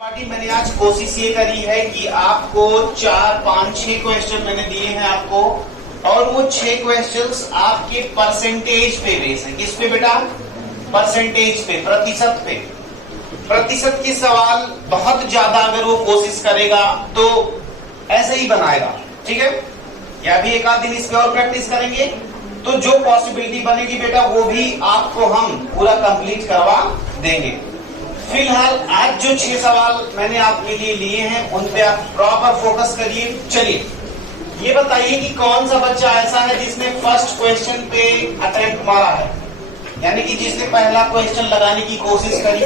Party मैंने आज कोशिश ये करी है कि आपको 4, 5, 6 क्वेश्चन मैंने दिए हैं आपको, और वो 6 क्वेश्चंस आपके परसेंटेज पे बेस है। किस पे बेटा? परसेंटेज पे, प्रतिशत पे। प्रतिशत के सवाल बहुत ज्यादा अगर वो कोशिश करेगा तो ऐसे ही बनाएगा, ठीक है। या भी एक आध दिन इस पे और प्रैक्टिस करेंगे तो जो पॉसिबिलिटी बनेगी बेटा वो भी आपको हम पूरा कंप्लीट करवा देंगे। फिलहाल आज जो 6 सवाल मैंने आपके लिए लिए हैं उन पे आप प्रॉपर फोकस करिए। चलिए ये बताइए कि कौन सा बच्चा ऐसा है जिसने फर्स्ट क्वेश्चन पे अटेम्प्ट मारा है, यानी कि जिसने पहला क्वेश्चन लगाने की कोशिश करी।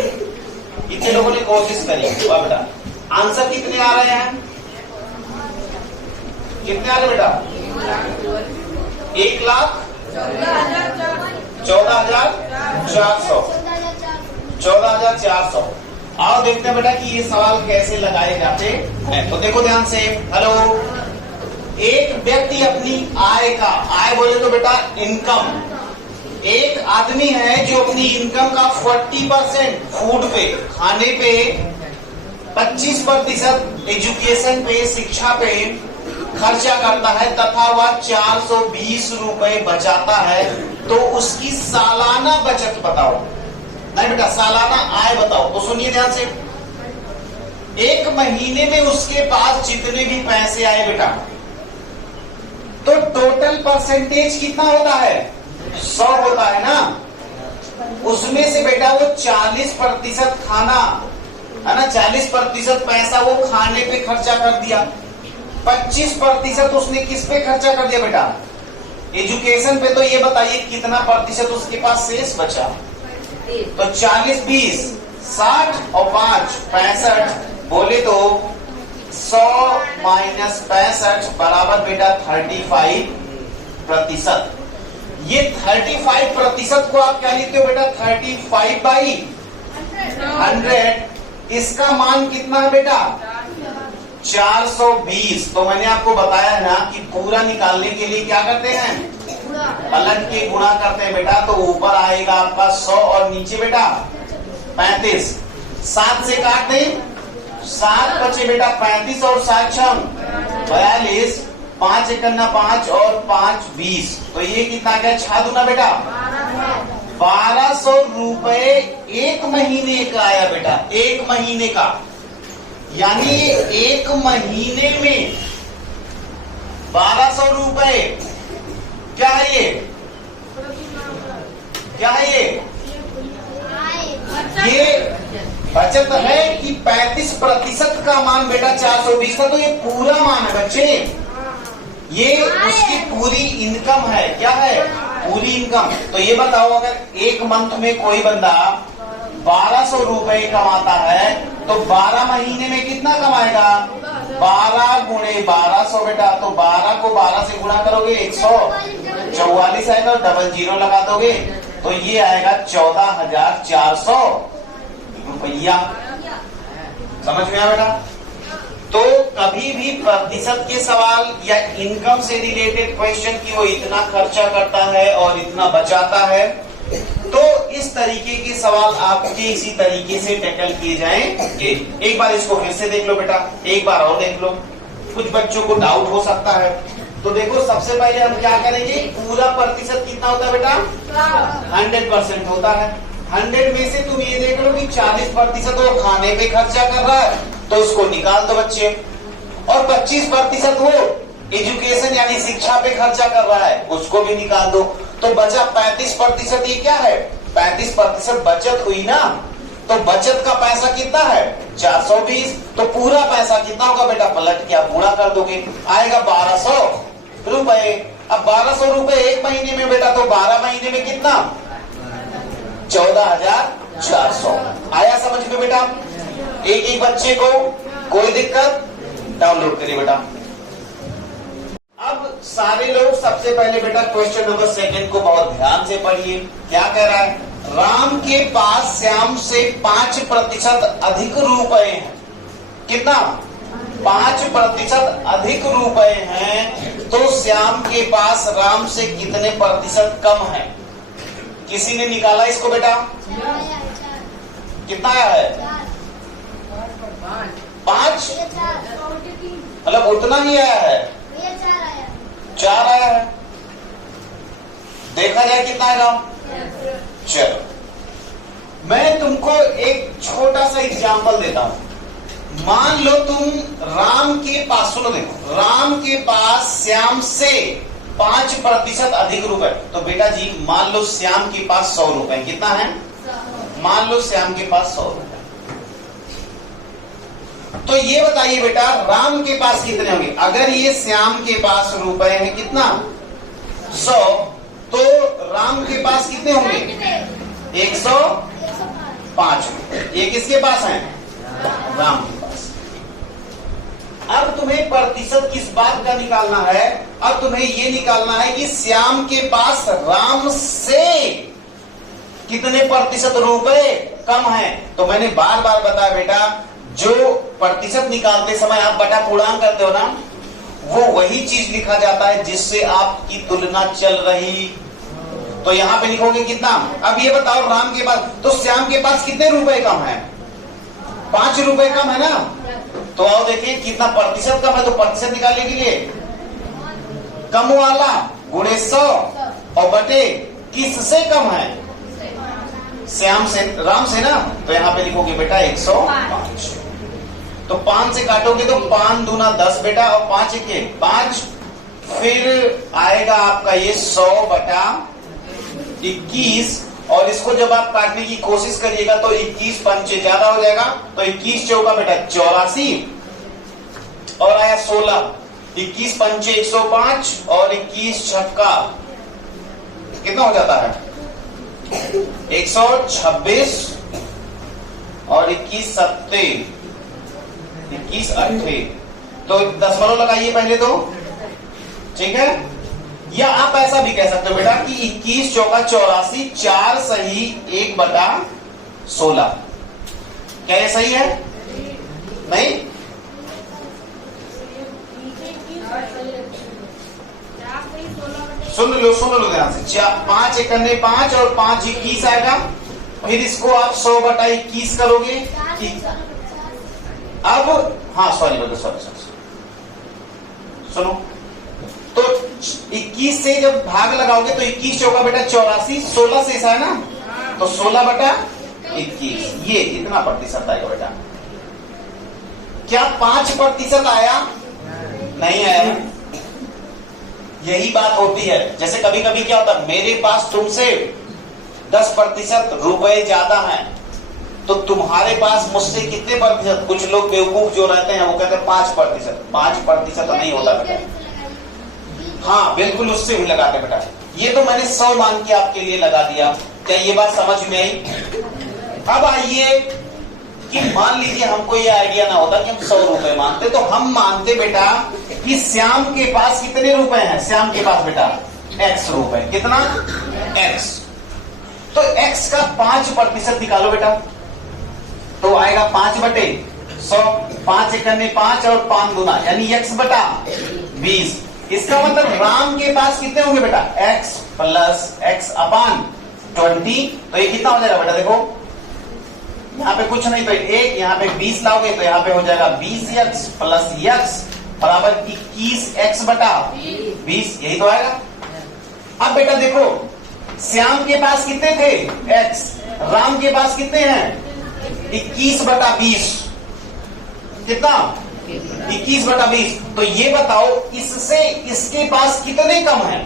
कितने लोगों ने कोशिश करी? वाह बेटा। आंसर कितने आ रहे हैं? कितने आ रहे बेटा? 1,14,400। 14,400। आओ देखते हैं बेटा कि ये सवाल कैसे लगाए जाते हैं। तो देखो ध्यान से। हेलो, एक व्यक्ति अपनी आय बोले तो बेटा इनकम, एक आदमी है जो अपनी इनकम का 40% फूड पे, खाने पे, 25% एजुकेशन पे, शिक्षा पे खर्चा करता है तथा वह 420 रुपए बचाता है, तो उसकी सालाना बचत बताओ। नहीं बेटा, सालाना आय बताओ। तो सुनिए ध्यान से। एक महीने में उसके पास जितने भी पैसे आए बेटा, तो टोटल परसेंटेज कितना होता है? 100 होता है ना। उसमें से बेटा वो 40% खाना है ना, 40% पैसा वो खाने पे खर्चा कर दिया। 25% उसने किस पे खर्चा कर दिया बेटा? एजुकेशन पे। तो ये बताइए कितना प्रतिशत उसके पास शेष बचा? तो 40, 20, 60 और 5, 65। बोले तो 100 माइनस 65 बराबर बेटा 35%। ये 35% को आप क्या लिखते हो बेटा? 35/100। इसका मान कितना है बेटा? 420। तो मैंने आपको बताया है ना कि पूरा निकालने के लिए क्या करते हैं? पलट के गुणा करते हैं बेटा। तो ऊपर आएगा आपका 100 और नीचे बेटा 35। 7 से काट दें, 7 बचे बेटा 35 और 7 6 42, 5 एकन्ना 5 और 5 20। तो ये कितना क्या? 6 दूना बेटा 1200 रुपए एक महीने का आया बेटा, एक महीने का। यानी एक महीने में 1200 रुपए क्या है ये? क्या है ये? ये बचत है कि 35% का मान बेटा 420 का। तो ये पूरा मान है बच्चे, ये उसकी पूरी इनकम है। क्या है? पूरी इनकम। तो ये बताओ, अगर एक मंथ में कोई बंदा 1200 रुपए कमाता है तो 12 महीने में कितना कमाएगा? 12 गुणे 1200 बेटा। तो 12 को 12 से गुणा करोगे 144 आएगा, डबल जीरो लगा दोगे तो ये आएगा 14,400 रुपया। समझ में आया बेटा? तो कभी भी प्रतिशत के सवाल या इनकम से रिलेटेड क्वेश्चन की वो इतना खर्चा करता है और इतना बचाता है, तो इस तरीके के सवाल आपके इसी तरीके से टैकल किए जाएंगे। एक बार इसको फिर से देख लो बेटा, एक बार और देख लो, कुछ बच्चों को डाउट हो सकता है। तो देखो, सबसे पहले हम क्या करेंगे? पूरा प्रतिशत कितना होता है बेटा? 100% होता है। 100 में से तुम ये देख लो कि 40% वो खाने पे खर्चा कर रहा है, तो उसको निकाल दो बच्चे। और 25% वो एजुकेशन यानी शिक्षा पे खर्चा कर रहा है, उसको भी निकाल दो। तो बचा 35%। ये क्या है? 35% बचत हुई ना। तो बचत का पैसा कितना है? 420। तो पूरा पैसा कितना होगा बेटा? पलट के आप गुणा कर दोगे, आएगा 1200 रुपए। अब 1200 रुपए एक महीने में बेटा, तो 12 महीने में कितना? 14,400। आया समझ में बेटा? एक एक बच्चे को कोई दिक्कत? डाउनलोड करिए बेटा। अब सारे लोग सबसे पहले बेटा क्वेश्चन नंबर 2 को बहुत ध्यान से पढ़िए। क्या कह रहा है? राम के पास श्याम से 5% अधिक रुपए हैं। कितना? 5% अधिक रुपए हैं। तो श्याम के पास राम से कितने प्रतिशत कम है? किसी ने निकाला इसको बेटा? कितना आया है? 5 मतलब उतना ही आया है, 4 आया है। देखा जाए कितना आएगा। चलो मैं तुमको एक छोटा सा एग्जाम्पल देता हूं। मान लो तुम राम के पास, सुनो देखो, राम के पास श्याम से 5% अधिक रुपए। तो बेटा जी मान लो श्याम के पास 100 रुपए, कितना है? मान लो श्याम के पास 100 रुपए। तो ये बताइए बेटा राम के पास कितने होंगे? अगर ये श्याम के पास रुपए है कितना 100, तो राम के पास कितने होंगे? 105 रुपए। ये किसके पास है? राम के पास। अब तुम्हें प्रतिशत किस बात का निकालना है? अब तुम्हें ये निकालना है कि श्याम के पास राम से कितने प्रतिशत रुपए कम है। तो मैंने बार बार बताया बेटा, जो प्रतिशत निकालते समय आप बटा पूर्णांक करते हो ना, वो वही चीज लिखा जाता है जिससे आपकी तुलना चल रही। तो यहां पे लिखोगे कितना। अब ये बताओ राम के पास, तो श्याम के पास कितने रुपए कम है? 5 रुपए कम है ना। तो आओ देखिए कितना प्रतिशत कम है। तो प्रतिशत निकालने के लिए कम वाला गुणे 100 और बटे किससे कम है? श्याम से, राम से ना। तो यहां पे लिखोगे बेटा 105। तो 5 से काटोगे तो 5 दूना 10 बेटा, और 5 1 5। फिर आएगा आपका ये 100 बटा 21। और इसको जब आप काटने की कोशिश करिएगा तो 21 पंचे ज्यादा हो जाएगा। तो 21 चौका बेटा 84 और आया 16। 21 पंचे 105 और 21 छक्का कितना हो जाता है? 126 और 21 सत्ते 21 अट्ठे। तो दशमलव लगाइए पहले तो, ठीक है। या आप ऐसा भी कह सकते हो बेटा कि 21 चौका 84, 4 सही 1 बटा 16। क्या ये सही है? नहीं? सुन लो ध्यान से। 5 एकन्ने 5 और 5 21 आएगा। फिर इसको आप 100 बटा 21 करोगे। अब हाँ सॉरी सुनो, तो 21 से जब भाग लगाओगे तो 21 चौका बेटा 84, 16 से ऐसा है ना। तो 16 बटा 21, ये इतना प्रतिशत आएगा बेटा। क्या 5% आया? नहीं आया। यही बात होती है। जैसे कभी कभी क्या होता है, मेरे पास तुमसे 10% रुपए ज्यादा हैं, तो तुम्हारे पास मुझसे कितने प्रतिशत? कुछ लोग बेवकूफ जो रहते हैं वो कहते हैं 5%। 5% तो नहीं होता बेटा। हाँ बिल्कुल उससे भी लगाते बेटा। ये तो मैंने 100 मान के आपके लिए लगा दिया। क्या ये बात समझ में आई? अब आइए कि मान लीजिए हमको ये आइडिया ना होता कि हम 100 रुपए मानते, तो हम मानते बेटा कि श्याम के पास कितने रुपए हैं? श्याम के पास बेटा x रुपए। कितना? x। तो x का 5% निकालो बेटा। तो आएगा 5 बटे 100, 5 एकन्ने 5 और 5 दूना यानी x बटा 20। इसका मतलब राम के पास कितने होंगे बेटा? x प्लस x अपान 20। तो ये कितना हो जाएगा बेटा? देखो यहाँ पे कुछ नहीं तो 1, यहाँ पे 20 लाओगे तो यहाँ पे हो जाएगा 20x प्लस x बराबर 21x बटा 20। यही तो आएगा। अब बेटा देखो श्याम के पास कितने थे? x। राम के पास कितने हैं? 21 बटा 20। कितना? 21 बटा 20। तो ये बताओ इससे इसके पास कितने कम है?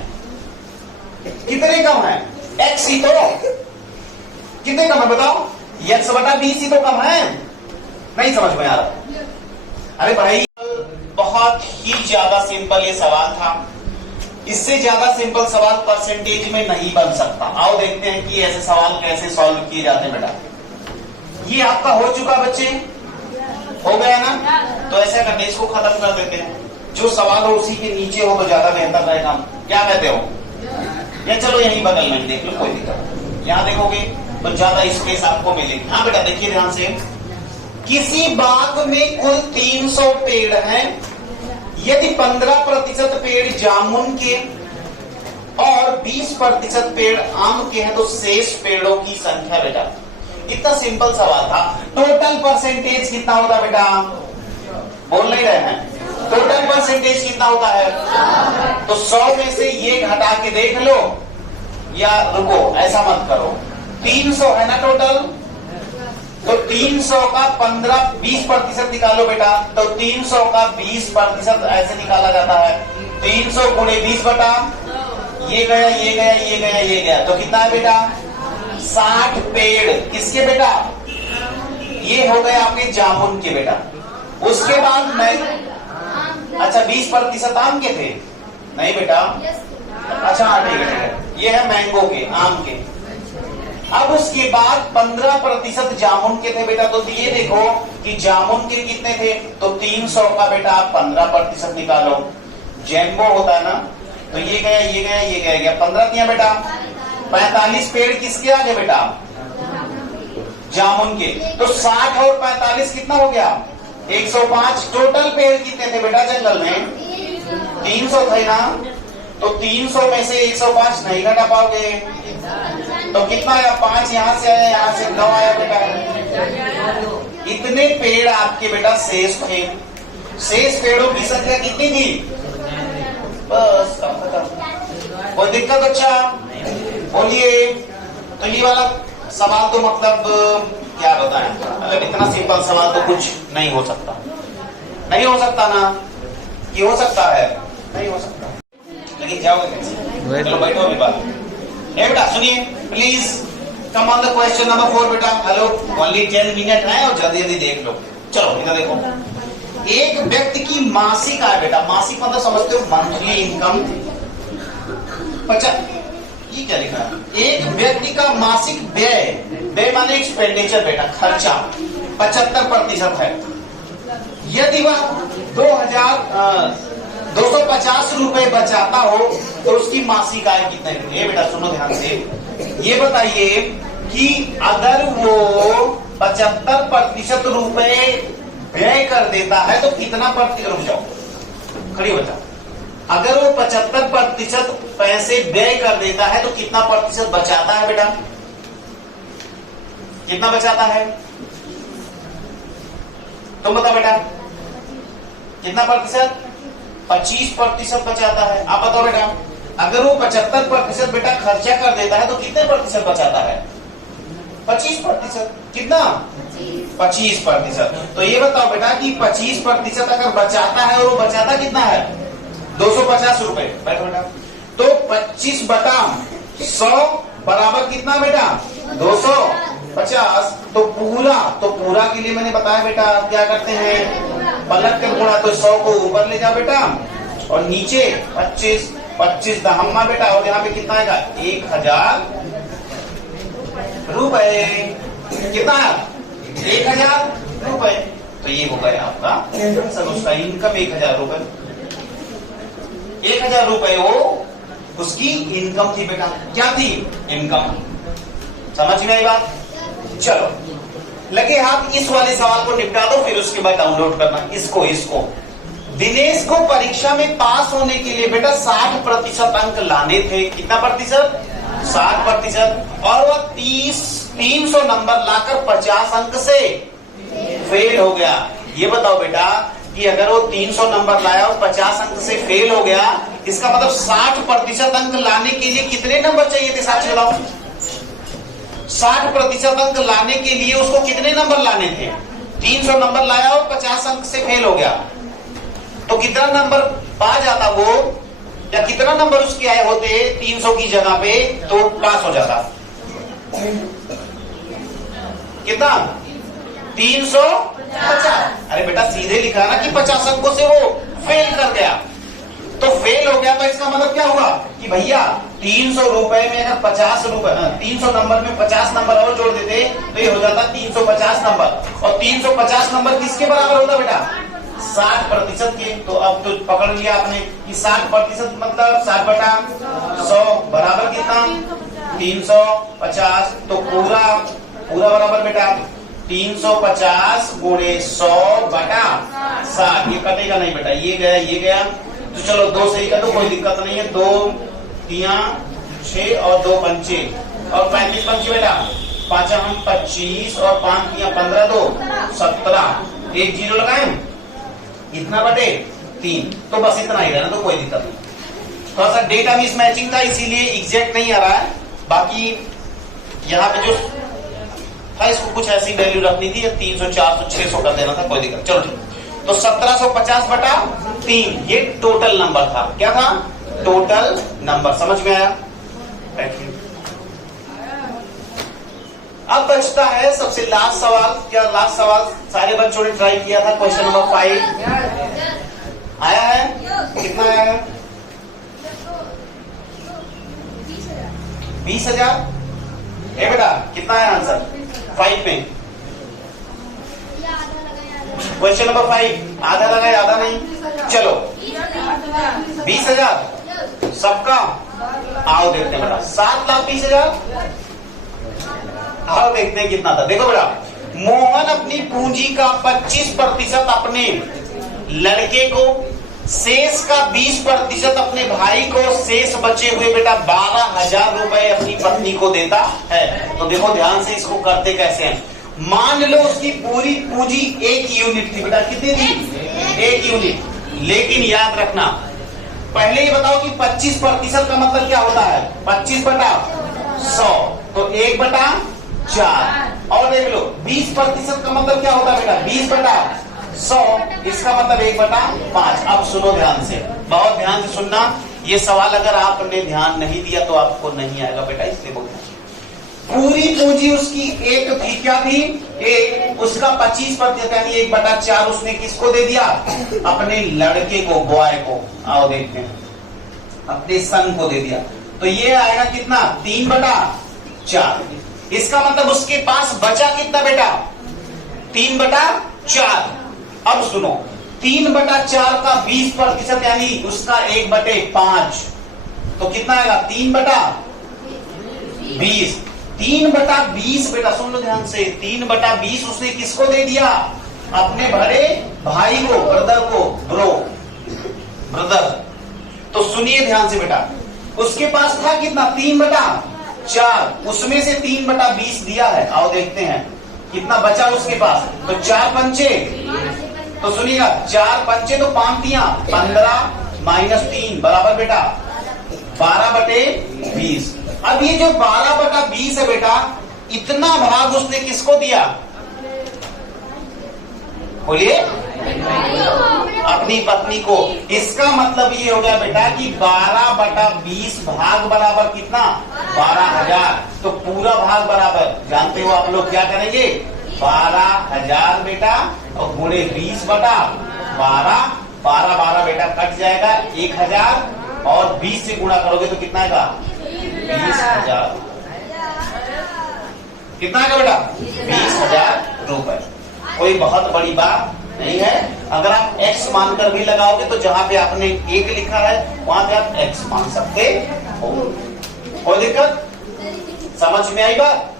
कितने कम है? x ही तो। कितने कम है बताओ? x बटा 20 ही तो कम है। नहीं समझ में आ रहा? अरे भाई बहुत ही ज्यादा सिंपल ये सवाल था। इससे ज्यादा सिंपल सवाल परसेंटेज में नहीं बन सकता। आओ देखते हैं कि ऐसे सवाल कैसे सॉल्व किए जाते हैं बेटा। ये आपका हो चुका बच्चे, हो गया ना। तो ऐसा करते इसको खत्म कर देते हैं। जो सवाल हो उसी के नीचे हो तो ज्यादा बेहतर रहेगा। क्या कहते हो? या चलो यहीं बगल में देख लो, कोई दिक्कत। यहाँ देखोगे तो ज्यादा स्पेस आपको मिलेगी। हाँ बेटा देखिए ध्यान से। किसी बाग में कुल 300 पेड़ हैं। यदि 15% पेड़ जामुन के और 20% पेड़ आम के हैं तो शेष पेड़ों की संख्या बेटा। कितना सिंपल सवाल था। टोटल परसेंटेज कितना होता है बेटा, बोल नहीं रहे हैं, टोटल परसेंटेज कितना होता है। तो 100 में से ये घटा के देख लो, या रुको ऐसा मत करो, 300 है ना टोटल, तो 300 का 15-20% निकालो बेटा। तो 300 का 20% ऐसे निकाला जाता है, 300 गुणे 20 बटा ये गया ये गया ये गया ये गया, तो कितना है बेटा 60 पेड़। किसके बेटा, ये हो गए आपके जामुन के बेटा। उसके बाद मैं, अच्छा 20% आम के थे, नहीं बेटा, अच्छा हाँ ठीक है, ये है मैंगो के, आम के। अब उसके बाद 15% जामुन के थे बेटा। तो ये देखो कि जामुन के कितने थे, तो 300 का बेटा आप 15% निकालो, जैम्बो होता है ना, तो ये गया ये गया ये गया 15 दिया बेटा। 45 पेड़ किसके आगे बेटा, जामुन के। तो 60 और 45 कितना हो गया 105। टोटल पेड़ कितने थे बेटा जंगल में, 300 थे ना, तो 300 में से 105 नहीं घटा पाओगे, तो कितना आया 5 यहां से आया, यहां से 9 आया बेटा। इतने पेड़ आपके बेटा शेष थे। शेष पेड़ों की संख्या कितनी थी, बस अब खत्म। कोई दिक्कत अच्छा बोलिए। तो ये वाला सवाल तो मतलब क्या बताएं, मतलब इतना सिंपल सवाल तो कुछ नहीं हो सकता, नहीं हो सकता ना, कि हो सकता है, नहीं हो सकता, लेकिन जाओगे कैसे। चलो बैठो अभी बात। बेटा सुनिए please, come on the question number 4 बेटा। हेलो, ओनली 10 मिनट है और जल्दी जल्दी देख लो। चलो इधर देखो, एक व्यक्ति की मासिक आय बेटा, मासिक मतलब समझते हो मंथली इनकम, ये क्या लिखा है, एक व्यक्ति का मासिक व्यय, व्यय माने एक्सपेंडिचर बेटा, खर्चा 75% है। यदि वह 250 रुपए बचाता हो तो उसकी मासिक आय कितनी है। ये बेटा सुनो ध्यान से, ये बताइए कि अगर वो 75% रुपए व्यय कर देता है तो कितना प्रतिशत, रुक जाओ खड़ी हो जाओ, अगर वो 75% पैसे व्यय कर देता है तो कितना प्रतिशत बचाता है बेटा, कितना बचाता है तुम बताओ बेटा, कितना प्रतिशत, 25% बचाता है। आप बताओ बेटा, अगर वो 75% बेटा खर्चा कर देता है तो कितने प्रतिशत बचाता है, 25%। कितना 25%। तो ये बताओ बेटा कि 25% अगर बचाता है, और वो बचाता कितना है 250 रुपए। बैठो बेटा, तो 25 बटा 100 बराबर कितना बेटा 250। तो पूरा के लिए मैंने बताया बेटा क्या करते हैं, पलट कर गुणा, तो 100 को ऊपर ले जा बेटा और नीचे 25 दहम्मा बेटा, और यहाँ पे कितना आएगा 1000 रुपए। कितना 1000 रुपए। तो ये हो गया आपका सर, उसका इनकम 1000 रुपए, 1000 रुपए वो उसकी इनकम थी बेटा। क्या थी, इनकम। समझ में आई बात। चलो लगे हाथ, इस वाले सवाल को निपटा दो, फिर उसके बाद डाउनलोड करना इसको। दिनेश को परीक्षा में पास होने के लिए बेटा 60% अंक लाने थे। कितना प्रतिशत, 60%। और वह 300 नंबर लाकर 50 अंक से फेल हो गया। ये बताओ बेटा कि अगर वो 300 नंबर लाया और 50 अंक से फेल हो गया, इसका मतलब 60% अंक लाने के लिए कितने नंबर चाहिए थे, साथ बताओ। 60% अंक लाने के लिए उसको कितने नंबर लाने थे, 300 नंबर लाया और 50 अंक से फेल हो गया, तो कितना नंबर पा जाता वो, या कितना नंबर उसके आए होते 300 की जगह पे, तो पास हो जाता। कितना 350। अरे बेटा सीधे लिखा ना कि 50 अंकों से वो फेल कर गया, तो फेल हो गया, तो इसका मतलब क्या हुआ कि भैया 300 रुपए में अगर 50 रुपए, 300 नंबर में 50 नंबर और जोड़ देते तो ये हो जाता 350 नंबर। और 350 नंबर किसके बराबर होता बेटा, 60% के। तो अब तो पकड़ लिया आपने कि 60% मतलब 60 बटा 100 बराबर कितना 350। तो पूरा बराबर बेटा 350 गुणे 100 बटा 60। ये कटेगा नहीं बेटा, ये गया। तो चलो 2 सही कर दो, कोई दिक्कत नहीं है। 2 3 6 और 2 पंचे और 35 पंचे बेटा पाँच हम 25 और 5 दिया 15 दो 17 एक जीरो लगाए इतना बटे 3 तो बस इतना ही रहना तो कोई दिक्कत नहीं। थोड़ा सा डेटा मिस मैचिंग था इसीलिए एग्जैक्ट नहीं आ रहा है, बाकी यहाँ पे जो था इसको कुछ ऐसी वैल्यू रखनी थी, 300 400 600 कर देना था, कोई दिक्कत। चलो ठीक, तो 1750 बटा 3 ये टोटल नंबर था। क्या था? Total number. समझ में आया? अब बचता है सबसे लास्ट सवाल। क्या लास्ट सवाल सारे बच्चों ने ट्राई किया था? क्वेश्चन नंबर 5 आया है? कितना आया है? 20,000। ए बेटा कितना है आंसर 5 में? क्वेश्चन नंबर 5 आधा लगा आधा नहीं? चलो 20,000 सबका। आओ देखते हैं बेटा 7,20,000। आओ देखते हैं कितना था। देखो बेटा, मोहन अपनी पूंजी का 25% अपने लड़के को, शेष का 20% अपने भाई को, शेष बचे हुए बेटा 12,000 रुपए अपनी पत्नी को देता है। तो देखो ध्यान से इसको करते कैसे हैं। मान लो उसकी पूरी पूंजी 1 यूनिट थी बेटा। कितनी थी? 1 यूनिट। लेकिन याद रखना, पहले ही बताओ कि 25% का मतलब क्या होता है? 25 बटा 100 तो 1 बटा 4। और देख लो 20% का मतलब क्या होता है बेटा? 20 बटा 100 इसका मतलब 1 बटा 5। अब सुनो ध्यान से, बहुत ध्यान से सुनना। ये सवाल अगर आपने ध्यान नहीं दिया तो आपको नहीं आएगा बेटा, इसलिए बोलना। पूरी पूंजी उसकी 1 थी। क्या थी? 1। उसका 25% यानी 1 बटा 4 उसने किसको दे दिया? अपने लड़के को, बॉय को। आओ देखते हैं, अपने सन को दे दिया। तो ये आएगा कितना? 3 बटा 4। इसका मतलब उसके पास बचा कितना बेटा? 3 बटा 4। अब सुनो, 3 बटा 4 का 20% यानी उसका 1 बटे 5 तो कितना आएगा? 3 बटा 20। 3 बटा 20 बेटा सुन लो ध्यान से, 3 बटा 20 उसने किसको दे दिया? अपने बड़े भाई को, ब्रदर को, ब्रदर। तो सुनिए ध्यान से बेटा, उसके पास था कितना? 3 बटा 4। उसमें से 3 बटा 20 दिया है। आओ देखते हैं कितना बचा उसके पास। तो 4 पंचे, तो सुनिएगा 4 पंचे तो 5 तिया 15 माइनस 3 बराबर बेटा 12 बटे 20। अब ये जो 12 बटा 20 है बेटा, इतना भाग उसने किसको दिया? बोलिए, अपनी पत्नी को। इसका मतलब ये हो गया बेटा कि 12 बटा 20 भाग बराबर कितना? 12,000। तो पूरा भाग बराबर जानते हो आप लोग क्या करेंगे? 12,000 बेटा और गुणे 20 बटा 12। 12 बेटा कट जाएगा 1,000 और 20 से गुणा करोगे तो कितना आएगा? 20,000। कितना आएगा बेटा? 20,000 रुपए। कोई बहुत बड़ी बात नहीं है। अगर आप x मानकर भी लगाओगे तो जहां पे आपने 1 लिखा है वहां पे आप x मान सकते हो। कोई दिक्कत? समझ में आई बात?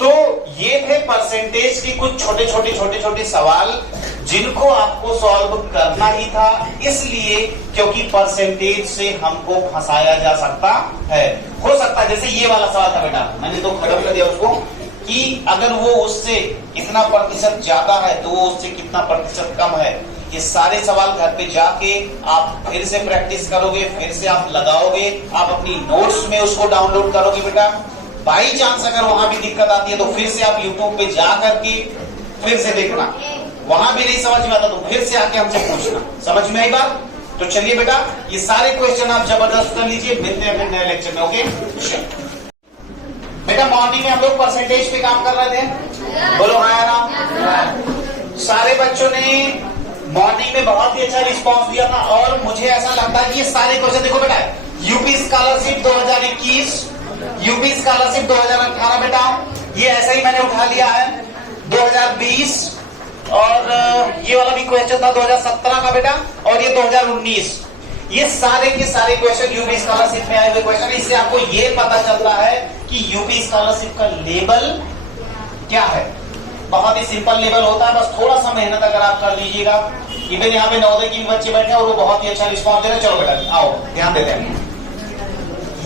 तो ये थे परसेंटेज के कुछ छोटे छोटे सवाल जिनको आपको सॉल्व करना ही था, इसलिए क्योंकि परसेंटेज से हमको फंसाया जा सकता है। हो सकता है जैसे ये वाला सवाल था बेटा, मैंने तो खत्म कर दिया उसको कि अगर वो उससे इतना प्रतिशत ज्यादा है तो वो उससे कितना प्रतिशत कम है। ये सारे सवाल घर पे जाके आप फिर से प्रैक्टिस करोगे, फिर से आप लगाओगे, आप अपनी नोट्स में उसको डाउनलोड करोगे बेटा। बाई चांस अगर वहां भी दिक्कत आती है तो फिर से आप यूट्यूब पे जा करके फिर से देखना, वहां भी नहीं समझ में आता तो फिर से आके हमसे पूछना। समझ में आई बात? तो चलिए बेटा, ये सारे क्वेश्चन आप जबरदस्त कर लीजिए। मिलते हैं फिर नए लेक्चर में। ओके बेटा, मॉर्निंग में हम लोग परसेंटेज पे काम कर रहे थे, बोलो हाँ ना। सारे बच्चों ने मॉर्निंग में बहुत ही अच्छा रिस्पांस दिया था और मुझे ऐसा लगता है कि ये सारे क्वेश्चन देखो बेटा, यूपी स्कॉलरशिप 2021, यूपी स्कॉलरशिप 2018 बेटा, ये ऐसा ही मैंने उठा लिया है। 2020 और ये वाला भी क्वेश्चन था 2017 का बेटा, और ये 2019। ये सारे के सारे क्वेश्चन यूपी स्कॉलरशिप में आए हुए क्वेश्चन। इससे आपको ये पता चलता है कि यूपी स्कॉलरशिप का लेवल क्या है। बहुत ही सिंपल लेवल होता है, बस थोड़ा सा मेहनत अगर आप कर लीजिएगा। इवन यहाँ पे नवोदय के भी बच्चे बैठे हैं और वो बहुत ही अच्छा रिस्पॉन्स दे रहे हैं। चलो बेटा आओ ध्यान देते हैं।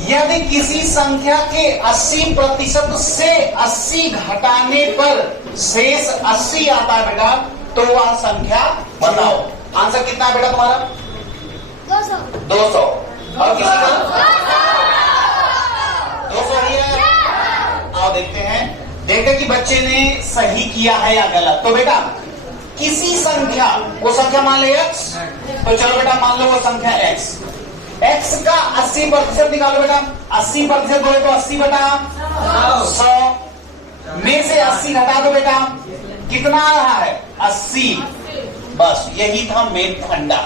यदि किसी संख्या के 80% से 80 घटाने पर शेष 80 आता है बेटा, तो वह संख्या बताओ। आंसर कितना है बेटा तुम्हारा? 200। और किसी का 200 ही है। आओ देखते हैं कि बच्चे ने सही किया है या गलत। तो बेटा किसी संख्या, वो संख्या मान ले x, तो चलो बेटा मान लो वो संख्या x, x का 80% निकालो बेटा। 80% बोले तो 80 बटा 100 में से 80 घटा दो बेटा, कितना आ रहा है? 80। बस यही था मेन फंडा।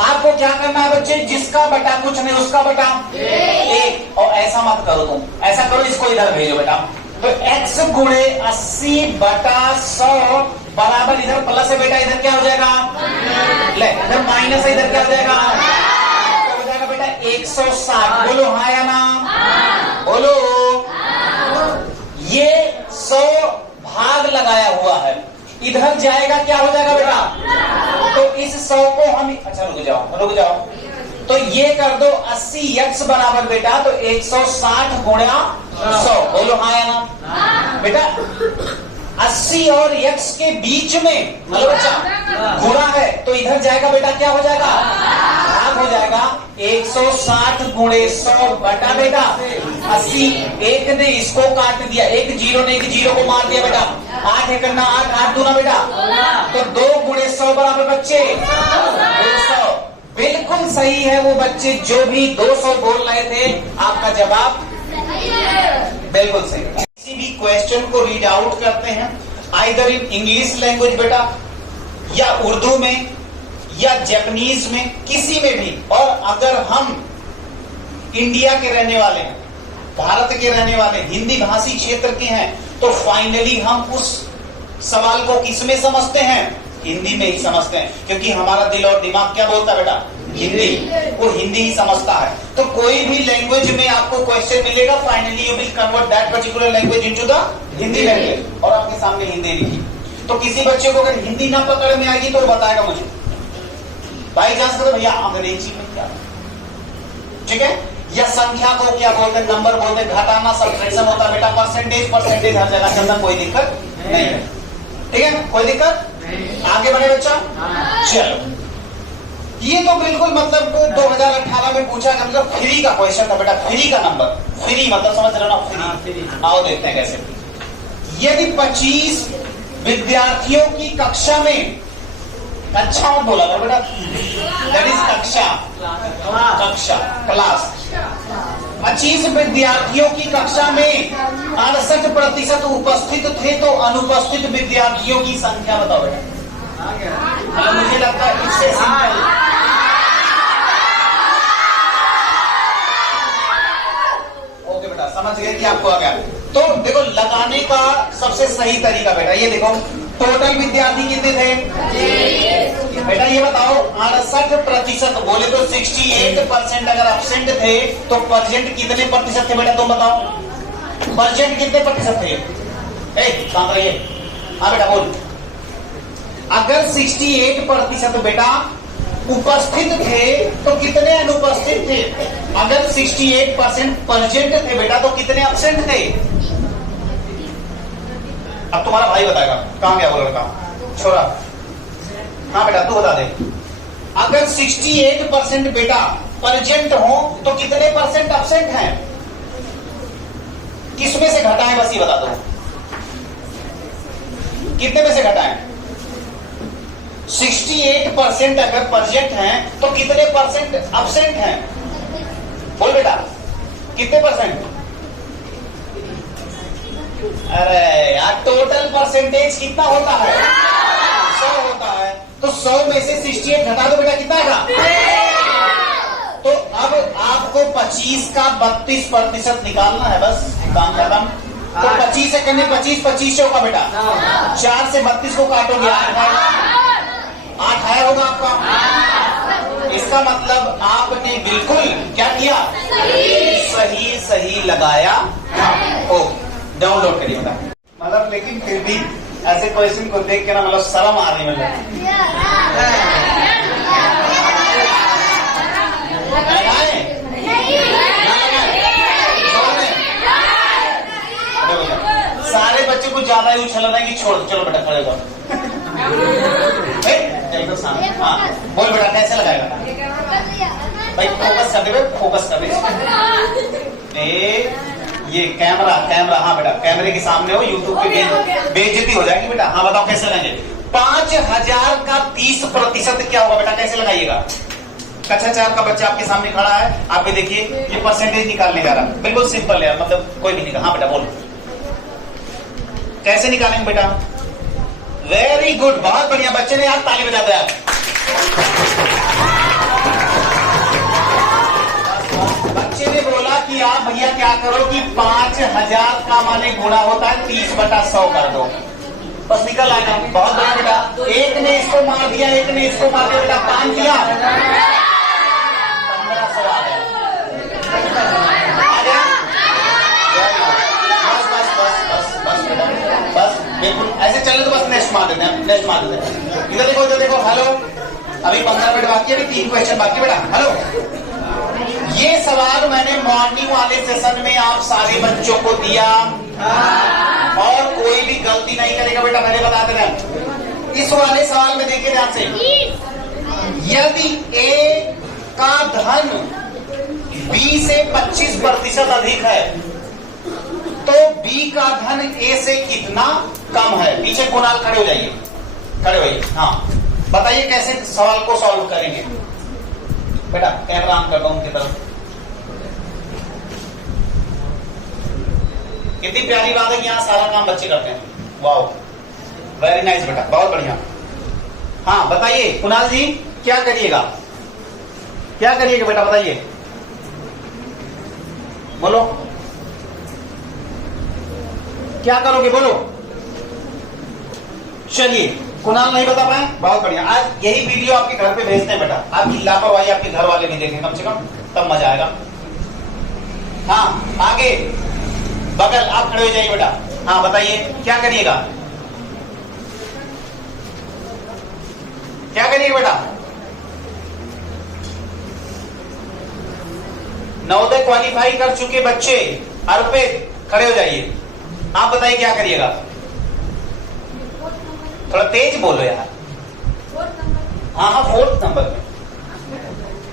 आपको क्या करना है बच्चे? जिसका बटा कुछ नहीं उसका बटा 1। और ऐसा मत करो तुम, ऐसा करो इसको इधर भेजो बेटा। तो x गुणे 80 बटा 100 बराबर, इधर प्लस है बेटा, इधर क्या हो जाएगा? ले, इधर माइनस है, इधर क्या हो जाएगा? तो हो जाएगा बेटा 160। बोलो हाँ या ना? बोलो। ये 100 भाग लगाया हुआ है, इधर जाएगा क्या हो जाएगा बेटा? तो इस 100 को हम, अच्छा रुक जाओ, तो ये कर दो 80x बराबर बेटा, तो 160 गुणा 100। बोलो हाँ या ना? बेटा 80 और x के बीच में मतलब बच्चा गुणा है, तो इधर जाएगा बेटा क्या हो जाएगा? भाग हो जाएगा। 160 गुणे 100 बटा बेटा 80। एक ने इसको काट दिया, एक जीरो ने एक जीरो को मार दिया बेटा। 8 एक करना 8, 8 दूना बेटा, तो 2 गुणे 100 बराबर बच्चे 200। बिल्कुल सही है वो बच्चे जो भी 200 बोल रहे थे, आपका जवाब बिल्कुल सही। किसी भी क्वेश्चन को रीड आउट करते हैं आइदर इन इंग्लिश लैंग्वेज बेटा, या उर्दू में, या जापानीज में, किसी में भी। और अगर हम इंडिया के रहने वाले हैं, भारत के रहने वाले, हिंदी भाषी क्षेत्र के हैं, तो फाइनली हम उस सवाल को किसमें समझते हैं? हिंदी में ही समझते हैं, क्योंकि हमारा दिल और दिमाग क्या बोलता है बेटा? हिंदी। वो हिंदी ही समझता है। तो कोई भी लैंग्वेज में आपको क्वेश्चन मिलेगा, finally you will convert that particular language into the Hindi language, और आपके सामने हिंदी लिखी। तो किसी बच्चे को अगर हिंदी ना पकड़ में आएगी तो वो बताएगा मुझे, बाई चांस करो भैया अंग्रेजी में क्या, ठीक है? या संख्या को क्या बोलते हैं? नंबर बोलते हैं, घटाना सब्ट्रैक्शन होता है बेटा, परसेंटेज हर जगह चलना, कोई दिक्कत नहीं है, ठीक है? कोई दिक्कत? आगे बढ़े बच्चा। चलो, ये तो बिल्कुल मतलब 2018 में पूछा गया, मतलब फ्री का क्वेश्चन था बेटा, फ्री का नंबर, फ्री मतलब समझ रहे हो ना? फ्री। आओ देखते हैं कैसे। यदि 25 विद्यार्थियों की कक्षा में, कक्षा मत बोला था बेटा, दैट इज कक्षा, क्लास। 25 विद्यार्थियों की कक्षा में 68% उपस्थित थे, तो अनुपस्थित विद्यार्थियों की संख्या बताओ बेटा। मुझे लगता है इससे सिंपल। ओके बेटा, समझ गए कि आपको आ गया। तो देखो लगाने का सबसे सही तरीका बेटा, ये देखो टोटल विद्यार्थी कितने थे बेटा? ये बताओ 68% बोले तो 68% अगर एब्सेंट थे, तो परसेंट कितने प्रतिशत थे बेटा? तुम बताओ, परसेंट कितने प्रतिशत थे? कहां रहिए? हाँ बेटा बोल। अगर 68% बेटा उपस्थित थे, तो कितने अनुपस्थित थे? अगर 68% प्रेजेंट थे बेटा, तो कितने एब्सेंट थे? अब तुम्हारा भाई बताएगा। कहां गया वो लड़का, छोरा? हाँ बेटा तू बता दे। अगर 68% बेटा प्रेजेंट हो, तो कितने परसेंट एब्सेंट हैं? किसमें से घटाएं, बस ये बता दो, कितने में से घटाएं? 68% अगर प्रेजेंट हैं, तो कितने परसेंट एब्सेंट हैं? बोल बेटा, कितने परसेंट? अरे यार, टोटल परसेंटेज कितना होता है? 100 होता है। तो 100 में से 68 घटा दो बेटा, कितना आएगा? तो अब आपको 25 का 32% निकालना है, बस काम खत्म। तो 25 से करने 25 चौका बेटा, 4 से 32 को काटोगे 8 आया होगा आपका। इसका मतलब आपने बिल्कुल क्या किया? सही लगाया। ओके, डाउनलोड करिए बेटा। मतलब लेकिन फिर भी ऐसे क्वेश्चन को देख के ना मतलब शर्म आ रही मतलब। कुछ ज्यादा ही उछल रहा है कि छोड़, चलो बेटा खड़े हो। तो सामने, हाँ बोल बेटा कैसे लगाएगा भाई, फोकस कर दे, फोकस कर दे। ये कैमरा, हाँ बेटा कैमरे के सामने हो, यूट्यूब पे बेइज्जती हो जाएगी बेटा। हाँ बताओ कैसे लगाएंगे? 5000 का 30% क्या होगा बेटा, कैसे लगाइएगा? कक्षा 4 का बच्चा आपके सामने खड़ा है, आप भी देखिए, ये परसेंटेज निकालने जा रहा है, बिल्कुल सिंपल है, मतलब कोई भी निकाल। हाँ बेटा बोलो कैसे निकालेंगे बेटा? वेरी गुड, बहुत बढ़िया, बच्चे ने यार ताली बजा दिया। बच्चे ने बोला कि आप भैया क्या करो कि 5000 का माने गुणा होता है 30/100 कर दो, बस निकल आएगा। बहुत बढ़िया बेटा, एक ने इसको मार दिया, एक ने इसको मार दिया बेटा, काम किया। 1500 आ गया, बस बिल्कुल ऐसे चले तो बस नेक्स्ट मार देते हैं, नेक्स्ट मार देते हैं। इधर देखो, इधर देखो, हेलो, अभी 15 मिनट बाकी है, अभी 3 क्वेश्चन बाकी बेटा। हेलो, ये सवाल मैंने मॉर्निंग वाले सेशन में आप सारे बच्चों को दिया और कोई भी गलती नहीं करेगा बेटा, मैंने बता देना। इस वाले सवाल में देखिए ध्यान से, यदि ए का धन बी से 25% अधिक है तो बी का धन ए से कितना कम है? पीछे कुणाल खड़े हो जाइए, खड़े होइए। हाँ बताइए कैसे सवाल को सॉल्व करेंगे बेटा? कैमरा ऑन कर दो उनकी तरफ। कितनी प्यारी बात है कि यहाँ सारा काम बच्चे करते हैं। वाओ, वेरी नाइस बेटा, बहुत बढ़िया। हाँ बताइए कुणाल जी, क्या करिएगा, क्या करिएगा बेटा बताइए, बोलो क्या करोगे, बोलो। चलिए, कुणाल नहीं बता पाए, बहुत बढ़िया। आज यही वीडियो आपके घर पे भेजते हैं बेटा, आपकी लापरवाही आपके घर वाले भी देखें कम से कम, तब मजा आएगा। हाँ आगे बगल, आप खड़े हो जाइए बेटा। हाँ बताइए क्या करिएगा, क्या करिएगा बेटा? नवोदय क्वालिफाई कर चुके बच्चे अर्पित खड़े हो जाइए, आप बताइए क्या करिएगा? थोड़ा तेज बोलो यार। हाँ हाँ 4th नंबर में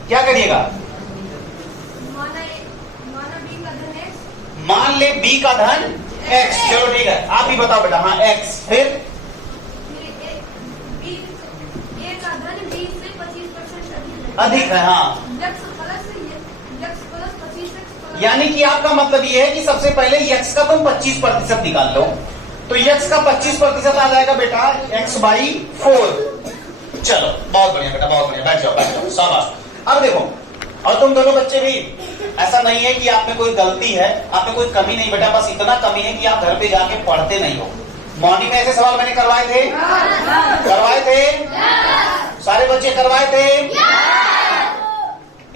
क्या करिएगा? मान ले बी का धन x, चलो ठीक है, आप ही बताओ बेटा। हाँ x, फिर ए का धन बी से 25% अधिक है। हाँ यानी कि आपका मतलब ये है कि सबसे पहले x का तुम 25% निकाल लो, तो x का 25% आ जाएगा बेटा x/4। चलो बहुत बढ़िया बेटा, बहुत बढ़िया, बैठ जाओ शाबाश। अब देखो, और तुम दोनों बच्चे भी, ऐसा नहीं है कि आप में कोई गलती है, आप में कोई कमी नहीं बेटा, बस इतना कमी है कि आप घर पे जाके पढ़ते नहीं हो। मॉर्निंग में ऐसे सवाल मैंने करवाए थे, करवाए थे, सारे बच्चे करवाए थे,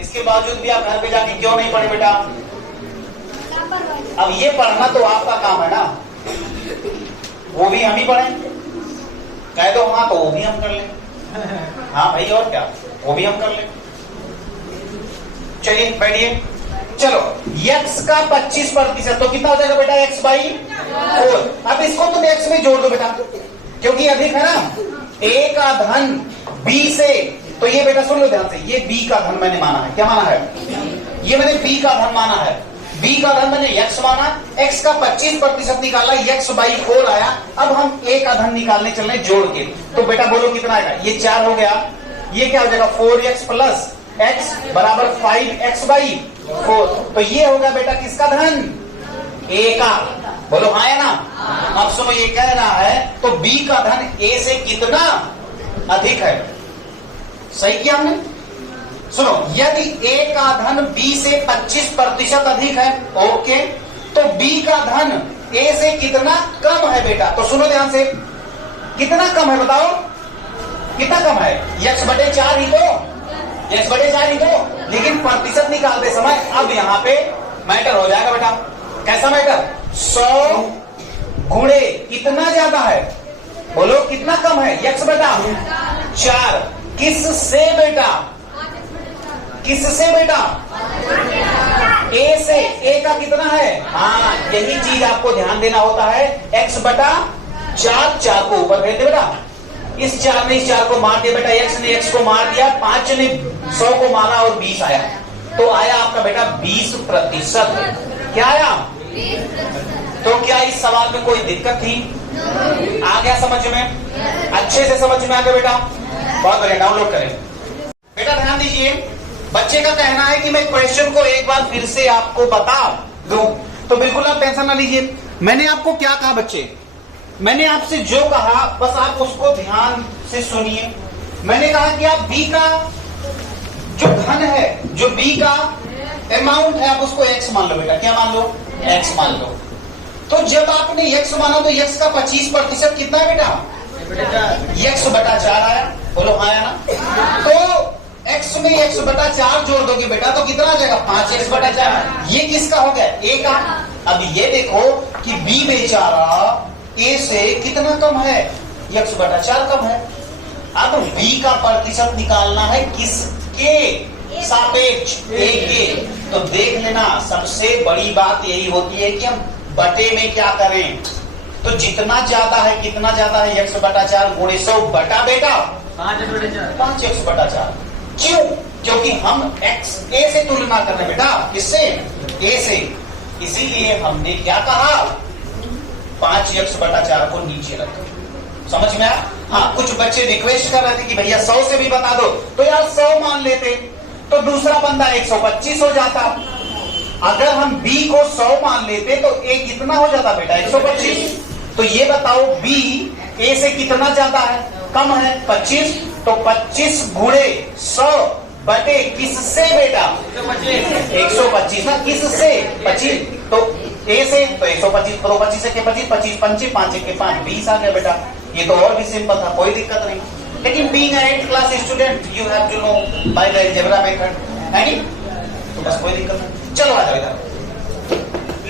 इसके बावजूद भी आप घर पे जाके क्यों नहीं पढ़े बेटा? अब ये पढ़ना तो आपका काम है ना, वो भी हम ही पढ़ें, कह दो हाँ तो वो भी हम कर लें। हाँ भाई और क्या, वो भी हम कर लें। चलिए बैठिए, चलो x का 25% तो कितना हो जाएगा बेटा? x/4। अब इसको तुम x में जोड़ दो बेटा, क्योंकि अधिक है ना। a का धन b से, तो ये बेटा सुन लो ध्यान से, ये b का धन मैंने माना है, क्या माना है? ये मैंने b का धन माना है, b का धन मैंने x माना, x का 25% निकाला, x/4 आया। अब हम a का धन निकालने चल रहे जोड़ के, तो बेटा बोलो कितना आएगा? ये 4 हो गया, ये क्या हो जाएगा? 4x प्लस x बराबर 5x/4। तो ये होगा बेटा किसका धन? a का, बोलो हाँ या ना? अब सुनो, ये कह रहा है तो b का धन a से कितना अधिक है? सही किया हमने। सुनो, यदि a का धन b से 25% अधिक है, ओके, तो b का धन a से कितना कम है बेटा? तो सुनो ध्यान से, कितना कम है बताओ, कितना कम है? x/4 ही तो, x/4 ही तो, लेकिन प्रतिशत निकालते समय अब यहाँ पे मैटर हो जाएगा बेटा। कैसा मैटर? 100 गुणे कितना ज्यादा है, बोलो कितना कम है? x/4। किससे बेटा? किससे बेटा? ए से ए का कितना है, हाँ यही चीज आपको ध्यान देना होता है। x बटा 4, 4 को ऊपर भेज दे बेटा, इस 4 ने इस 4 को मार दिया बेटा, x ने x को मार दिया, 5 ने 100 को मारा और 20 आया, तो आया आपका बेटा 20%। क्या आया? तो क्या इस सवाल में कोई दिक्कत थी? आ गया समझ में? अच्छे से समझ में आ गया बेटा? बहुत बढ़िया, डाउनलोड करें बेटा। ध्यान दीजिए, बच्चे का कहना है कि मैं क्वेश्चन को एक बार फिर से आपको बता दूं, तो बिल्कुल आप टेंशन ना लीजिए। मैंने आपको क्या कहा बच्चे, मैंने आपसे जो कहा बस आप उसको ध्यान से सुनिए। मैंने कहा कि आप b का जो घन है, जो b का अमाउंट है, आप उसको x मान लो बेटा। क्या मान लो? x मान लो। तो जब आपने x माना तो x का 25% कितना है बेटा? x बटा 4 आया। बोलो हाँ आया ना? तो x में x बटा 4 जोड़ दोगे बेटा तो कितना आ जाएगा? 5x बटा 4। ये किसका हो गया? a का। अब ये देखो कि b बेचारा a से कितना कम है? x बटा 4 कम है। अब b का प्रतिशत निकालना है किसके सापेक्ष? a के। तो देख लेना, सबसे बड़ी बात यही होती है कि हम बटे में क्या करें। तो जितना ज्यादा है, कितना ज्यादा है? x बटा 4 गुणे 100 बटा बेटा 5x बटा 4। क्यों? क्योंकि हम x a से तुलना कर रहे हैं बेटा। किससे? a से। इसीलिए हमने क्या कहा? 5x बटा 4 को नीचे रखो। समझ में आया? हाँ, कुछ बच्चे रिक्वेस्ट कर रहे थे कि भैया 100 से भी बता दो, तो यार 100 मान लेते तो दूसरा बंदा 125 हो जाता। अगर हम b को 100 मान लेते तो a कितना हो जाता बेटा? 125। तो ये बताओ b a से कितना ज्यादा है? कम है, 25। तो 25 गुणे 100 बटे किससे बेटा? 125 ना, किससे? 25। तो a से तो 125, तो 25 से 25, 25 पंचे 5 के 5 20 आ गया बेटा। ये तो और भी सिंपल था, कोई दिक्कत नहीं। लेकिन being an 8th class student you have to know by the algebra method, है नहीं? तो बस कोई दिक्कत नहीं। चलो आ जाओ इधर।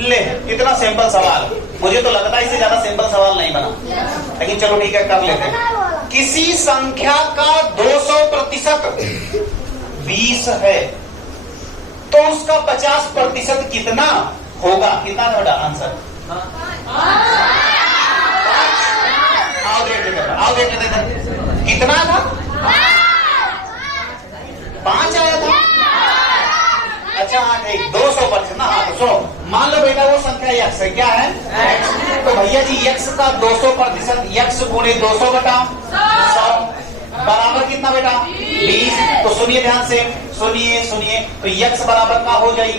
ले, इतना सिंपल सवाल, मुझे तो लगता है इससे ज्यादा सिंपल सवाल नहीं बना, लेकिन चलो ठीक है कर लेते हैं। किसी संख्या का 200% 20 है तो उसका 50% कितना होगा? कितना था बेटा आंसर? आओ देख लेते, आओ देख लेते। कितना था? 5 आया था। अच्छा हाँ ठीक, 200% ना। हाँ तो सुनो, मान लो बेटा वो संख्या x है। क्या है? x। तो भैया जी x का 200% x गुणे 200 बटा 100 बराबर कितना बेटा? 20। तो सुनिए ध्यान से, सुनिए। तो x बराबर का हो जाए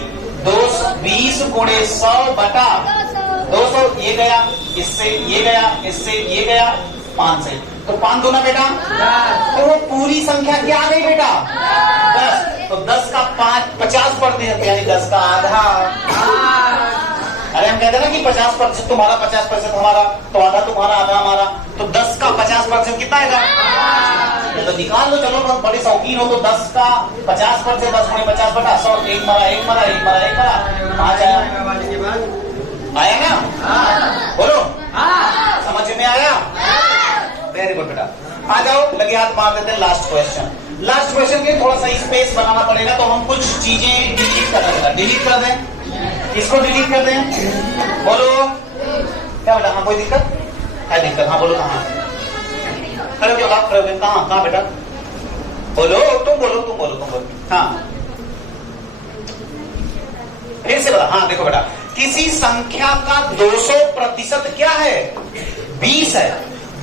20 गुणे 100 बटा 200। ये गया, इससे ये गया, इससे ये गया, 5 से। तो 5 दूना बेटा, तो वो पूरी संख्या क्या आ गई बेटा? 10। तो 10 का 50% यानी 10 का आधा। अरे हम कहते हैं ना कि 50% तुम्हारा 50% हमारा, तो आधा तुम्हारा आधा हमारा। तो 10 का 50% कितना आएगा? तो निकाल लो, चलो बहुत बड़े शौकीन हो तो 10 का 50% 10 गुणे 50 बटा 100। एक मारा 5 आया ना? बोलो समझ में आया? वेरी गुड बेटा। आ जाओ, लगे हाथ मार देते हैं लास्ट क्वेश्चन। लास्ट क्वेश्चन के थोड़ा सा स्पेस बनाना पड़ेगा, तो हम कुछ चीजें डिलीट कर दें। डिलीट कर दें, इसको डिलीट कर दें। बोलो क्या बेटा? हाँ कोई दिक्कत है? दिक्कत? हाँ बोलो कहाँ खड़े हो? आप खड़े हो? कहाँ बेटा? बोलो, तुम बोलो। हाँ फिर से बता। हाँ देखो बेटा, किसी संख्या का 200% क्या है? 20 है।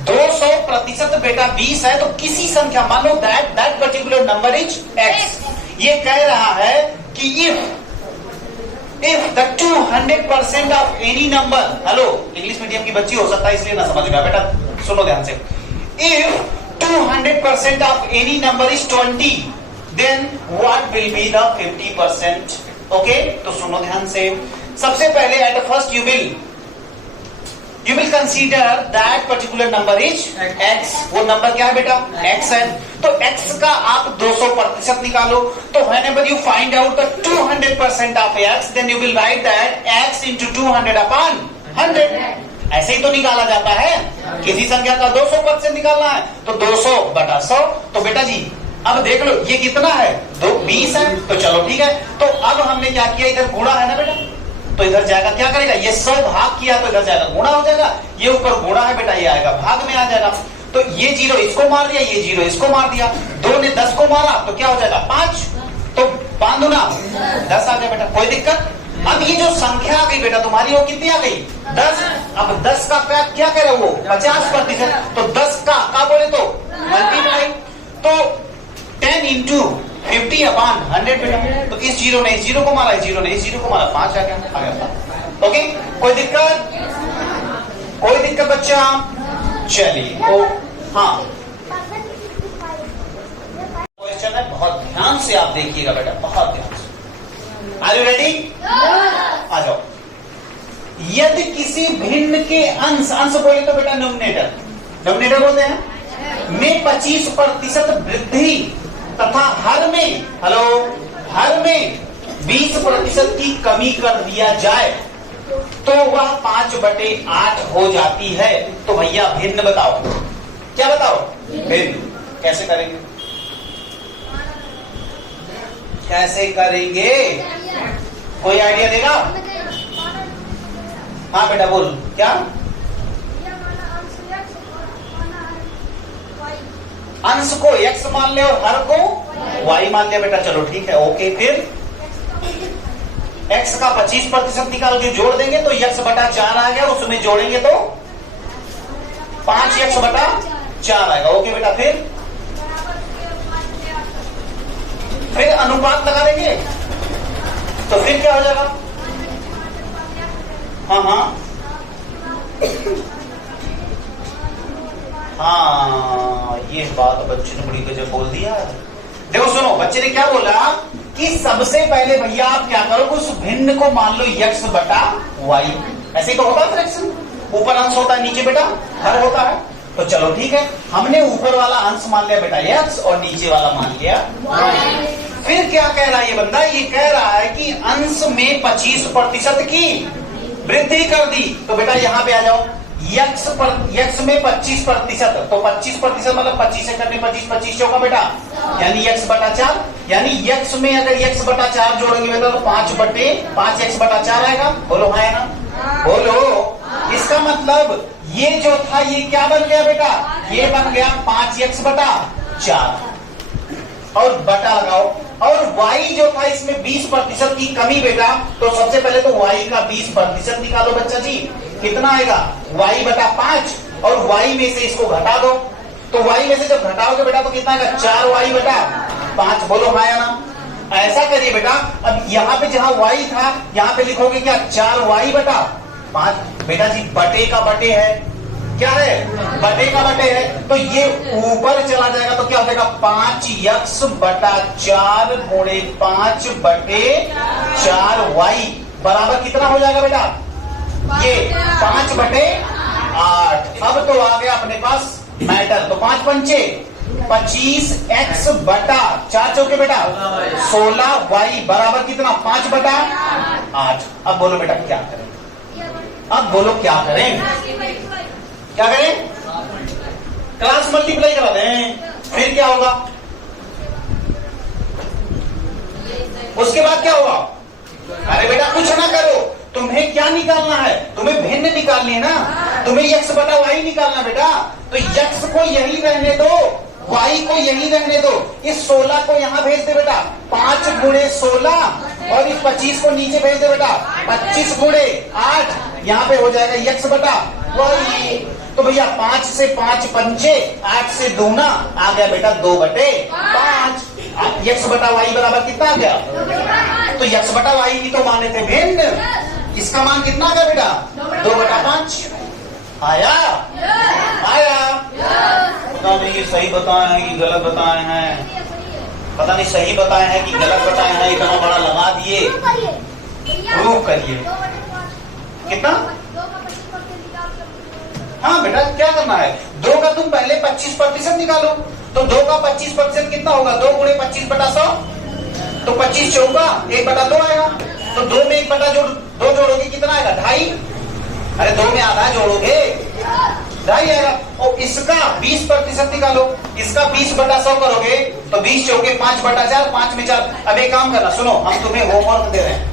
200% बेटा 20 है, तो किसी संख्या, मान लो that particular number is x। ये कह रहा है कि if the 200% of any number, hello English medium की बच्ची हो सकता है इसलिए ना समझ गया बेटा, सुनो ध्यान से। If 200% of any number is 20, then what will be the 50%? Okay, तो सुनो ध्यान से। सबसे पहले at first you will consider that particular number is x। वो नंबर क्या है बेटा? x है। तो x का आप 200% निकालो। तो whenever you find out the 200% of x, then you will write that x into 200 upon 100। ऐसे ही तो निकाला जाता है। किसी संख्या का 200% निकालना है तो 200 बटा 100। तो बेटा जी अब देख लो ये कितना है, 20 है, तो चलो ठीक है। तो अब हमने क्या किया, इधर गुणा है ना बेटा, तो इधर जाएगा, क्या करेगा, ये 100 भाग किया तो इधर जाएगा गुणा हो जाएगा, ये ऊपर गुणा है बेटा, ये आएगा भाग में आ जाएगा। तो ये 0 इसको मार दिया, ये 0 इसको मार दिया, 2 ने 10 को मारा तो क्या हो जाएगा 5, तो 5 दूना 10 आ गया बेटा, कोई दिक्कत। अब ये जो संख्या आ गई बेटा तुम्हारी, वो कितनी आ गई 10। अब 10 का क्या कह रहे हो, 50%, तो 10 का बोले तो मल्टीप्लाई, तो 10 इंटू 50/100 बेटा। तो इस 0 ने इस 0 को मारा, इस 0 ने इस 0 को मारा, 5 आ गया। ओके, कोई दिक्कत, कोई दिक्कत बच्चा। चलिए तो हाँ, क्वेश्चन है, बहुत ध्यान से आप देखिएगा बेटा, बहुत ध्यान से। Are you ready? आ जाओ। यदि किसी भिन्न के अंश, अंश बोले तो बेटा न्यूमरेटर, न्यूमरेटर बोलते हैं, में 25% वृद्धि तथा हर में, हेलो, हर में 20% की कमी कर दिया जाए तो वह 5/8 हो जाती है। तो भैया भिन्न बताओ, क्या बताओ, भिन्न कैसे करेंगे, कैसे करेंगे, कोई आइडिया देगा? हाँ बेटा बोल, क्या? अंश को x मान ले और हर को y मान लिया बेटा, चलो ठीक है, ओके। फिर x का 25% निकाल के जोड़ देंगे तो x/4 आ गया, उसमें जोड़ेंगे तो 5x/4 आएगा, ओके बेटा। फिर अनुपात लगा देंगे तो फिर क्या हो जाएगा, हाँ हाँ हाँ, ये बात बच्चे ने बड़ी गजब बोल दिया। देखो सुनो, बच्चे ने क्या बोला कि सबसे पहले भैया आप क्या करो, उस भिन्न को मान लो x/y, ऐसे ही तो होता है फ्रैक्शन, ऊपर अंश होता है, नीचे बेटा हर होता है। तो चलो ठीक है, हमने ऊपर वाला अंश मान लिया बेटा x और नीचे वाला मान लिया y। फिर क्या कह रहा है ये बंदा, ये कह रहा है कि अंश में 25% की वृद्धि कर दी। तो बेटा यहाँ पे आ जाओ, x में 25%, तो 25% मतलब 25 से करने 25 चौका बेटा, यानी x/4, यानी x में अगर x/4 जोड़ेंगे बेटा तो 5x/4 आएगा। बोलो हाँ है ना, बोलो। इसका मतलब ये जो था ये क्या बन गया बेटा, ये बन गया 5x/4 और बटा लगाओ। और y जो था इसमें 20% की कमी बेटा, तो सबसे पहले तो y का 20% निकालो बच्चा जी, कितना आएगा y/5, और y में से इसको घटा दो, तो y में से जब घटाओगे बेटा तो कितना आएगा 4y/5। बोलो हाँ या ना, ऐसा करिए बेटा। अब यहाँ पे जहाँ y था यहाँ पे लिखोगे क्या, 4y/5 बेटा जी, बटे का बटे है, क्या है, बटे का बटे है, तो ये ऊपर चला जाएगा तो क्या हो जाएगा 5x/4 गुणे 5/4y बराबर कितना हो जाएगा बेटा, ये 5/8। अब तो आ गया अपने पास मैटर, तो 5 पंचे 25x/4 चौके बेटा 16y बराबर कितना 5/8। अब बोलो बेटा क्या करें, अब बोलो क्या करें, क्या करें, क्लास मल्टीप्लाई करा दें, फिर क्या होगा, उसके बाद क्या होगा, अरे बेटा कुछ ना करो, तुम्हें क्या निकालना है, तुम्हें भिन्न निकालनी है ना, तुम्हें x/y निकालना बेटा। तो x को यही रहने दो, y को यही रहने दो, इस 16 को यहाँ भेज दे बेटा, 5 गुणे 16, और इस 25 को नीचे भेज दे बेटा, 25 गुणे 8, यहाँ पे हो जाएगा x/y। तो भैया 5 से 5 पंचे, 8 से दूना आ गया बेटा 2/5। x/y बराबर कितना आ गया, तो x/y की तो माने थे भिन्न, इसका मान कितना आ गया बेटा 2/5। आया आया, पता नहीं सही बताए हैं कि गलत बताए हैं, पता नहीं सही बताए हैं कि गलत बताए हैं, इतना बड़ा लगा दिए, प्रूव करिए कितना। हाँ बेटा क्या करना है, 2 का तुम पहले 25% निकालो, तो 2 का 25% कितना होगा, 2 गुणे 25/100, तो 25 चौका 1/2 आएगा, तो 2 में 1/2 जोड़ोगे कितना आएगा 2.5, अरे 2 में आधा जोड़ोगे 2.5 आएगा। और इसका 20% निकालो, इसका 20/100 करोगे तो 20 चौके 5/4, 5 में 4। अब एक काम करना, सुनो, हम तुम्हें होमवर्क दे रहे हैं,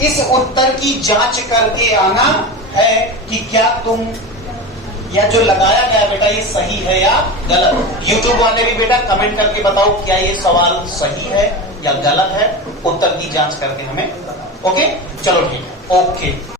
इस उत्तर की जांच करके आना है कि क्या तुम या जो लगाया गया बेटा ये सही है या गलत। यूट्यूब वाले भी बेटा कमेंट करके बताओ क्या ये सवाल सही है या गलत है, उत्तर की जांच करके हमें बताओ। ओके, चलो ठीक है, ओके।